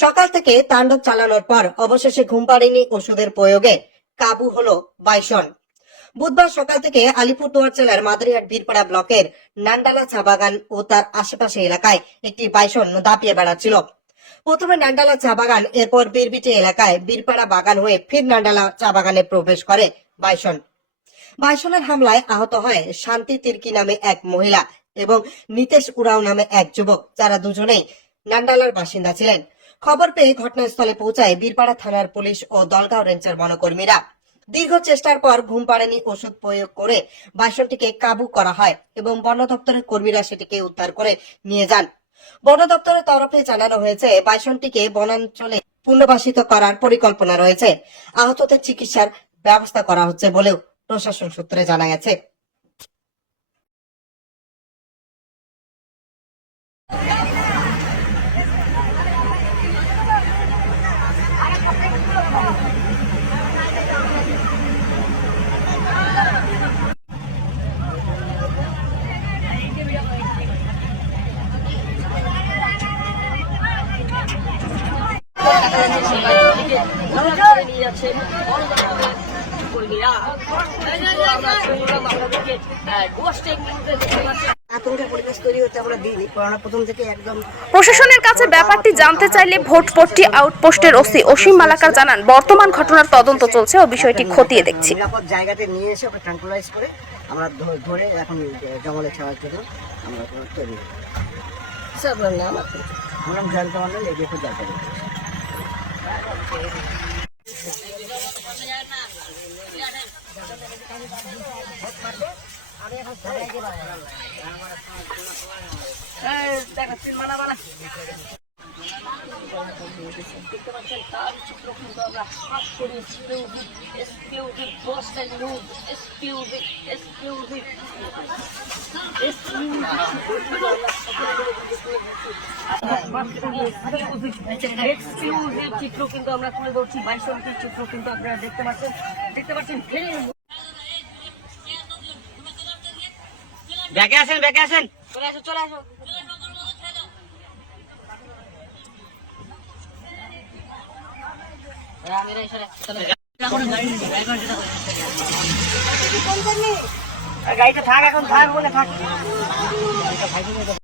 সকাল থেকে তাণ্ডব চালানোর পর অবশেষে ঘুম পাড়েনি ওষুধের প্রয়োগে। কাবু হলো বাইসন বুধবার সকাল থেকে আলিপুরদুয়ার জেলার মাদারিহাট বীরপাড়া ব্লকের নান্ডালা চা বাগান ও তার আশেপাশে এলাকায় একটি বাইসন দাপিয়ে বেড়াচ্ছিল। প্রথমে নান্ডালা চা বাগান এরপর বীরবিটি এলাকায় বীরপাড়া বাগান হয়ে ফির নান্ডালা চা বাগানে প্রবেশ করে বাইসন বাইসনের হামলায় আহত হয় শান্তি তির্কি নামে এক মহিলা এবং নিতেশ উরাও নামে এক যুবক, যারা দুজনেই নান্ডালার বাসিন্দা ছিলেন। খবর পেয়ে ঘটনাস্থলে পৌঁছায় বীরপাড়া থানার পুলিশ ও দলগাঁও রেঞ্জের বনকর্মীরা। দীর্ঘ চেষ্টার পর ঘুম পাড়ানি ওষুধ প্রয়োগ করে বাইসনটিকে কাবু করা হয় এবং বন দপ্তরের কর্মীরা সেটিকে উদ্ধার করে নিয়ে যান। বন দপ্তরের তরফে জানানো হয়েছে বাইসনটিকে বনাঞ্চলে পুনর্বাসিত করার পরিকল্পনা রয়েছে। আহতদের চিকিৎসার ব্যবস্থা করা হচ্ছে বলেও প্রশাসন সূত্রে জানা গেছে। আতঙ্কের পরিবেশ তৈরি হতে আমরা দিইনি করোনা প্রথম থেকে একদম প্রশাসনের কাছে ব্যাপারটি জানতে চাইলে ভোটপট্টি আউটপোস্টের ওসি অসীম মালাকার জানান বর্তমান ঘটনার তদন্ত চলছে ও বিষয়টি খতিয়ে দেখছি। নিরাপদ জায়গাতে নিয়ে এসে ওকে ট্রাঙ্কুলাইজ করে আমরা ধ- ধরে এখন জঙ্গলে ছাড়ার জন্য আমরা তৈরি করি। স্যার আমার নাম জয়ন্ত মন্ডল এগিয়ে মানা মানা দেখতে পাচ্ছেন তার চিত্র কিন্তু আমরা এক্সক্লুসিভ চিত্র কিন্তু আমরা তুলে ধরছি বাইশনটির চিত্র কিন্তু আপনারা দেখতে পাচ্ছেন দেখতে পাচ্ছেন ব্যাকে আসেন ব্যাকে আসেন। চলে আসো চলে আসো। গাড়িটা থাক এখন থাক বলে থাক।